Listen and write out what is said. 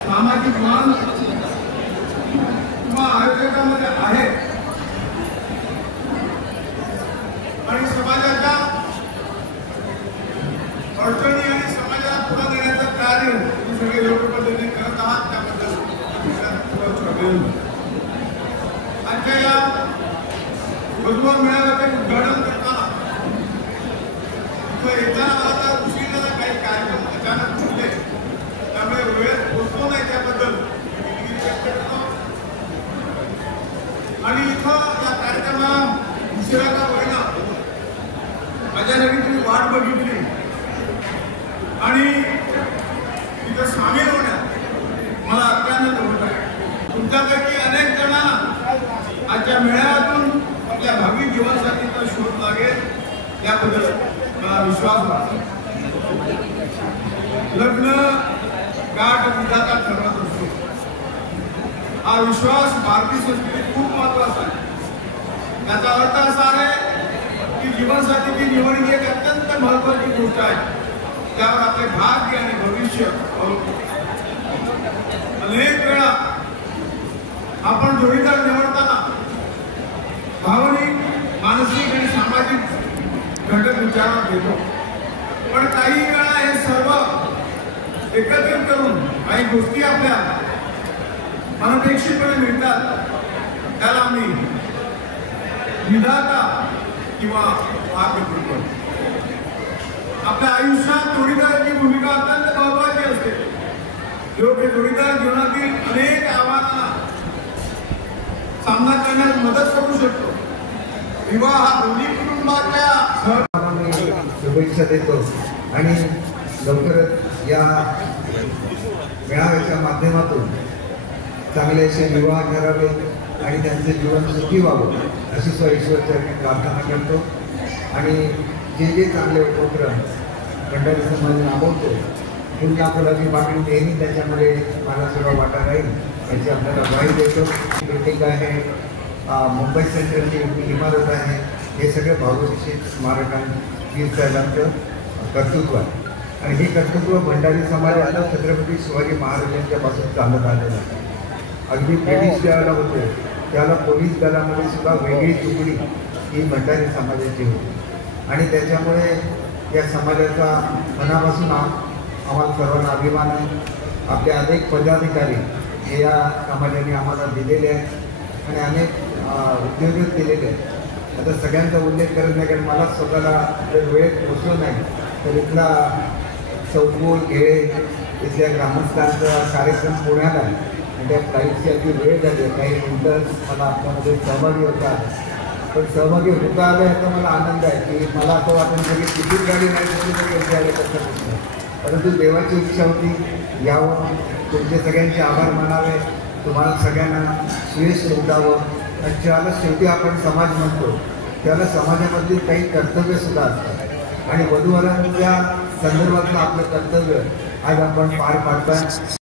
सामाजिक मान किंवा आयोजकांमध्ये आहे आणि समाजाच्या अडचणी आणि समाजाला पुढे नेण्याचं कार्य तुम्ही सगळे योग्य पद्धतीने करत आहात त्याबद्दल आजच्या या बुधवार मेळाव्याचे उद्घाटन करताना येताना मला उशीर झाला, काही कार्यक्रम अचानक घडले त्यामुळे वेळेत पोहोचलो नाही त्याबद्दल व्यक्त करतो आणि इथं या कार्यक्रमा उशिराचा होईना माझ्या नवीन तुम्ही वाट बघितली आणि तिथं सामील होण्यात मला अत्यानंद होत आहे। तुमच्यापैकी अनेक जणांना आजच्या मेळाव्यातून आपल्या भावी जीवनसाथीचा शोध लागेल याबद्दल मला विश्वास वाटतो। लग्न गाठ विधाता ठरवत असतो, हा विश्वास भारतीय संस्कृतीत खूप महत्वाचा आहे। त्याचा अर्थ असा आहे की जीवनसाथीची निवड ही एक अत्यंत महत्वाची गोष्ट आहे, त्यावर आपले भाग्य आणि भविष्य अवलंबून। अनेक वेळा आपण जोडीदार निवडताना भावनिक, मानसिक आणि सामाजिक घटक विचारात घेतो, पण काही वेळा हे सर्व एकत्रित करून काही गोष्टी आपल्या अनपेक्षितपणे मिळतात, त्याला आम्ही विधाता किंवा भाग्य म्हणतो। आपल्या आयुष्यात जोडीदाराची भूमिका अत्यंत महत्वाची असते। योग्य जोडीदार जीवनातील अनेक आव्हानांना सामना करण्यास मदत करू शकतो। विवाह हा दोन्ही कुटुंबाच्या शुभेच्छा देतो आणि लवकरच या मेळाव्याच्या माध्यमातून चांगले असे विवाह करावे आणि त्यांचे जीवन सुखी व्हावं अशी ईश्वरचरणी प्रार्थना करतो। आणि जे जे चांगले उपक्रम भंडारी समाज राबवतो पुन्हा फुलाची बाकी नेहमी त्याच्यामध्ये मला सगळं वाटा राहील याची आपल्याला ग्वाही देतो। बिल्डिंग आहे, मुंबई सेंट्रलची इमारत आहे, हे सगळे भाऊजी स्मारकांची साहेबांचं कर्तृत्व आहे आणि हे कर्तृत्व भंडारी समाजाला छत्रपती शिवाजी महाराजांच्यापासून चालत आलेलं आहे। अगदी ब्रिटिश ज्यावेळेला होते त्याला पोलीस दलामध्ये सुद्धा वेगळी तुकडी ही भंडारी समाजाची होती आणि त्याच्यामुळे या समाजाचा मनापासून आम्हाला सर्वांना अभिमान आहे। आपले अनेक पदाधिकारी हे या समाजाने आम्हाला दिलेले आहेत आणि अनेक उद्योजक दिलेले आहेत। आता सगळ्यांचा उल्लेख करत नाही, कारण मला स्वतःला जर वेळेत पोचलो नाही तर इथला चौकूळ खेळे इथल्या ग्रामस्थांचा कार्यक्रम पुण्याला आहे आणि त्या फ्लाईटची अगदी वेळ झाली, काही मिनिटं मला आपल्यामध्ये सहभागी होता पण सहभागी होता आलं याचा मला आनंद आहे की मला असं वाटतं की तिकीट गाडी नाही तरी तरी योग्य आले तसं प्रश्न, परंतु देवाची इच्छा होती यावं, तुमचे सगळ्यांचे आभार मानावे, तुम्हाला सगळ्यांना सुयश उडावं आणि ज्याला शेवटी आपण समाज म्हणतो त्याला समाजामधली काही कर्तव्यसुद्धा असतात आणि वधूवरांच्या संदर्भातलं आपलं कर्तव्य आज आपण पार पाडता।